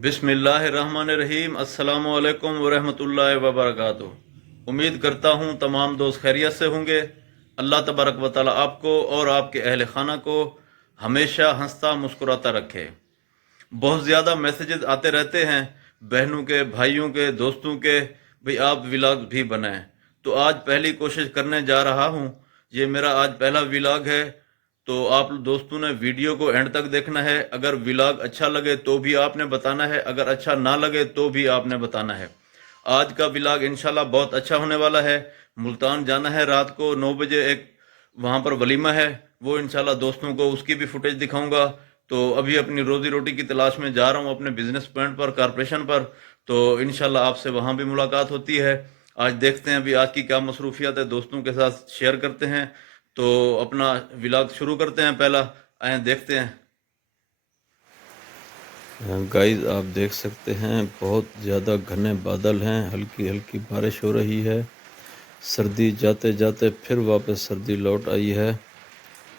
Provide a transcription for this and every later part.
बिस्मिल्लाहिर्रहमानिर्रहीम। अस्सलाम वालेकुम वरहमतुल्लाहि वबरकातुहू। उम्मीद करता हूँ तमाम दोस्त खैरियत से होंगे। अल्लाह तबारक व तआला आपको और आपके अहल खाना को हमेशा हंसता मुस्कुराता रखे। बहुत ज़्यादा मैसेजेस आते रहते हैं बहनों के, भाइयों के, दोस्तों के, भाई आप व्लॉग भी बनाएं। तो आज पहली कोशिश करने जा रहा हूँ। ये मेरा आज पहला व्लॉग है, तो आप दोस्तों ने वीडियो को एंड तक देखना है। अगर व्लॉग अच्छा लगे तो भी आपने बताना है, अगर अच्छा ना लगे तो भी आपने बताना है। आज का व्लॉग इंशाल्लाह बहुत अच्छा होने वाला है। मुल्तान जाना है रात को 9 बजे, एक वहाँ पर वलीमा है, वो इंशाल्लाह दोस्तों को उसकी भी फुटेज दिखाऊंगा। तो अभी अपनी रोजी रोटी की तलाश में जा रहा हूँ अपने बिजनेस पॉइंट पर, कारपोरेशन पर। तो इंशाल्लाह आपसे वहाँ भी मुलाकात होती है। आज देखते हैं अभी आज की क्या मसरूफियत है, दोस्तों के साथ शेयर करते हैं। तो अपना व्लॉग शुरू करते हैं। पहला आए देखते हैं। गाइस आप देख सकते हैं बहुत ज़्यादा घने बादल हैं, हल्की हल्की बारिश हो रही है। सर्दी जाते जाते फिर वापस सर्दी लौट आई है।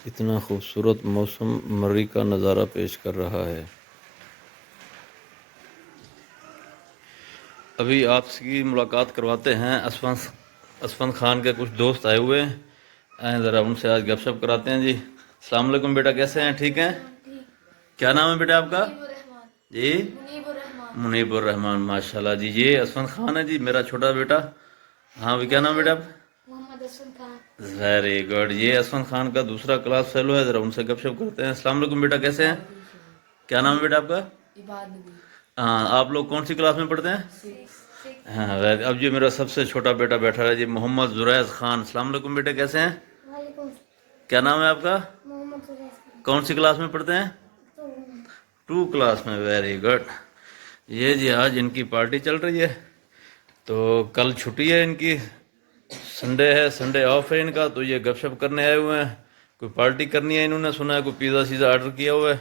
इतना खूबसूरत मौसम मर्री का नज़ारा पेश कर रहा है। अभी आपकी मुलाकात करवाते हैं असफन खान के कुछ दोस्त आए हुए हैं। आए ज़रा उनसे आज गपशप कराते हैं। जी अस्सलाम वालेकुम बेटा, कैसे हैं? ठीक हैं? क्या नाम है बेटा आपका? जी मुनीबुर रहमान, माशाल्लाह जी। ये असफन खान है जी, मेरा छोटा बेटा। हाँ भी, क्या नाम है बेटा आप? Very good. ये असफन खान का दूसरा क्लास फेलो है। ज़रा उनसे गपशप करते हैं। अस्सलाम वालेकुम बेटा, कैसे हैं? क्या नाम है बेटा आपका? हाँ, आप लोग कौन सी क्लास में पढ़ते हैं? हाँ वेरी। अब ये मेरा सबसे छोटा बेटा बैठा है जी, मोहम्मद जुरैज खान। अस्सलाम वालेकुम बेटे, कैसे हैं? क्या नाम है आपका? कौन सी क्लास में पढ़ते हैं? 2 क्लास में, वेरी गुड। ये जी आज इनकी पार्टी चल रही है। तो कल छुट्टी है इनकी, संडे है, संडे ऑफ है इनका। तो ये गपशप करने आए हुए हैं, कोई पार्टी करनी है इन्होंने, सुना है कोई पिज़्ज़ा शीज़ा ऑर्डर किया हुआ है।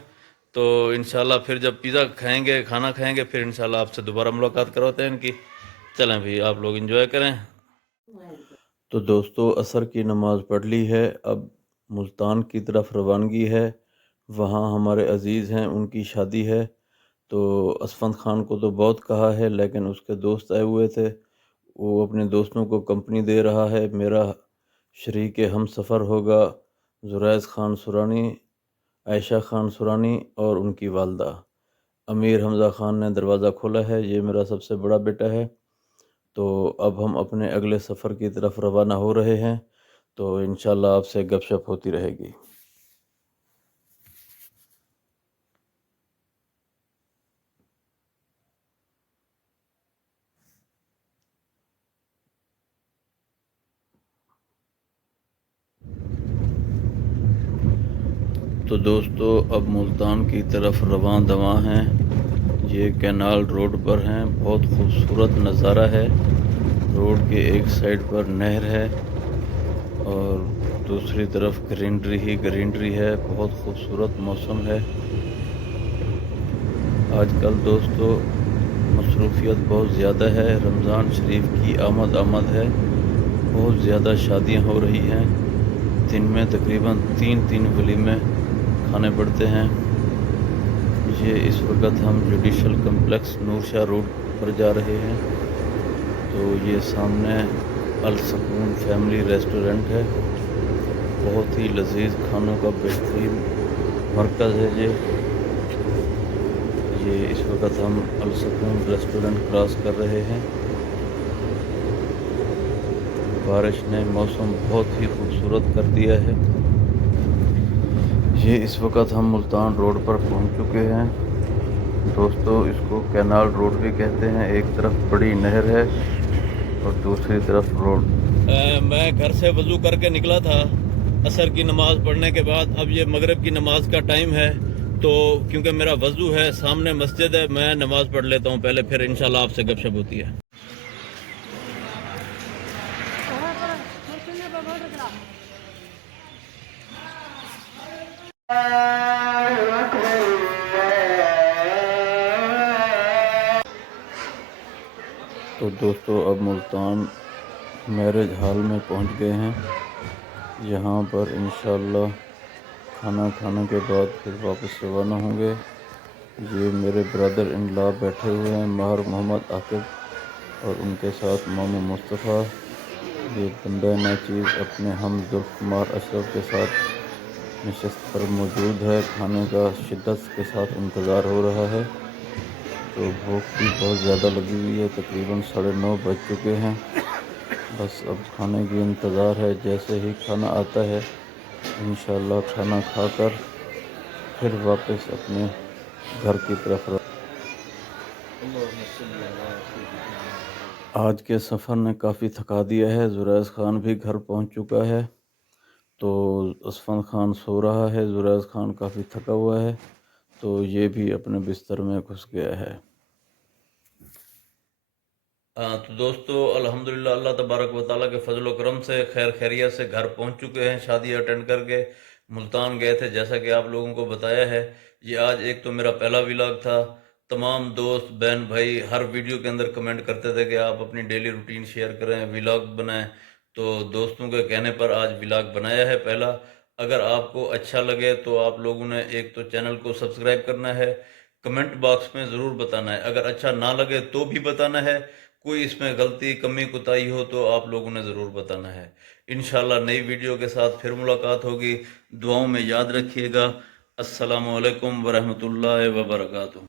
तो इंशाल्लाह फिर जब पिज़्ज़ा खाएंगे, खाना खाएंगे, फिर इंशाल्लाह आपसे दोबारा मुलाकात करवाते हैं इनकी। चलें भाई, आप लोग एंजॉय करें। तो दोस्तों असर की नमाज़ पढ़ ली है, अब मुल्तान की तरफ रवानगी है। वहाँ हमारे अज़ीज़ हैं, उनकी शादी है। तो असफंद खान को तो बहुत कहा है, लेकिन उसके दोस्त आए हुए थे, वो अपने दोस्तों को कंपनी दे रहा है। मेरा शरीक हम सफ़र होगा जुरैज़ खान सुरानी, आयशा खान सुरानी और उनकी वालदा। अमीर हमज़ा खान ने दरवाज़ा खोला है, ये मेरा सबसे बड़ा बेटा है। तो अब हम अपने अगले सफ़र की तरफ रवाना हो रहे हैं। तो इंशाल्लाह आपसे गपशप होती रहेगी। तो दोस्तों अब मुल्तान की तरफ रवां दवां हैं। ये कैनाल रोड पर हैं, बहुत खूबसूरत नज़ारा है। रोड के एक साइड पर नहर है और दूसरी तरफ ग्रीनरी ही ग्रीनरी है। बहुत खूबसूरत मौसम है। आजकल दोस्तों मसरूफियत बहुत ज़्यादा है, रमज़ान शरीफ की आमद है। बहुत ज़्यादा शादियां हो रही हैं, दिन में तकरीबन 3 वलीमे खाने पड़ते हैं। ये इस वक्त हम जुडिशल कम्प्लेक्स नूरशाह रोड पर जा रहे हैं। तो ये सामने अल सकून फैमिली रेस्टोरेंट है, बहुत ही लजीज खानों का बेहतरीन मरकज़ है। ये इस वक्त हम अल सकून रेस्टोरेंट क्रॉस कर रहे हैं। बारिश ने मौसम बहुत ही खूबसूरत कर दिया है। ये इस वक्त हम मुल्तान रोड पर पहुंच चुके हैं। दोस्तों इसको कैनाल रोड भी कहते हैं। एक तरफ बड़ी नहर है और दूसरी तरफ रोड। मैं घर से वज़ू करके निकला था असर की नमाज़ पढ़ने के बाद। अब ये मगरिब की नमाज का टाइम है, तो क्योंकि मेरा वज़ू है, सामने मस्जिद है, मैं नमाज़ पढ़ लेता हूँ पहले, फिर इंशाल्लाह आपसे गपशप होती है। तो दोस्तों अब मुल्तान मैरिज हॉल में पहुंच गए हैं। यहाँ पर इंशाल्लाह खाना खाने के बाद फिर वापस रवाना होंगे। یہ میرے برادر ان لا بیٹھے ہوئے ہیں، ماہر محمد عاقب اور ان کے ساتھ مامو مصطفیٰ۔ یہ بندہ ناچیز اپنے ہم ذوالفقار اشرف کے ساتھ نشست پر موجود ہے۔ کھانے کا شدت کے ساتھ انتظار ہو رہا ہے، تو بھوک بھی بہت زیادہ لگی ہوئی ہے، تقریباً 9:30 بج چکے ہیں۔ بس اب کھانے کی انتظار ہے، جیسے ہی کھانا آتا ہے انشاءاللہ کھانا کھا کر پھر واپس اپنے گھر کی طرف آج کے سفر نے کافی تھکا دیا ہے۔ زریز خان بھی گھر پہنچ چکا ہے، تو اسفند خان سو رہا ہے۔ زریز خان کافی تھکا ہوا ہے، تو یہ بھی اپنے بستر میں گھس گیا ہے۔ تو دوستو الحمدللہ اللہ تبارک و تعالیٰ کے فضل و کرم سے خیر خیریت سے گھر پہنچ چکے ہیں، شادی اٹینڈ کر کے۔ ملتان گئے تھے جیسا کہ آپ لوگوں کو بتایا ہے۔ یہ آج ایک تو میرا پہلا ولاگ تھا۔ تمام دوست بہن بھائی ہر ویڈیو کے اندر کمنٹ کرتے تھے کہ آپ اپنی ڈیلی روٹین شیئر کریں، ولاگ بنائیں، تو دوستوں کے کہنے پر آج ولاگ بنایا ہے پہلا۔ اگر آپ کو اچھا لگے تو آپ لوگوں نے ایک تو چینل کو سبسکرائب کرنا ہے، کمنٹ باکس میں ضرور بتانا ہے، اگر اچھا نہ لگے تو بھی بتانا ہے، کوئی اس میں غلطی کمی کوتاہی ہو تو آپ لوگوں نے ضرور بتانا ہے۔ انشاءاللہ نئی ویڈیو کے ساتھ پھر ملاقات ہوگی، دعاؤں میں یاد رکھیے گا۔ السلام علیکم ورحمۃ اللہ وبرکاتہ۔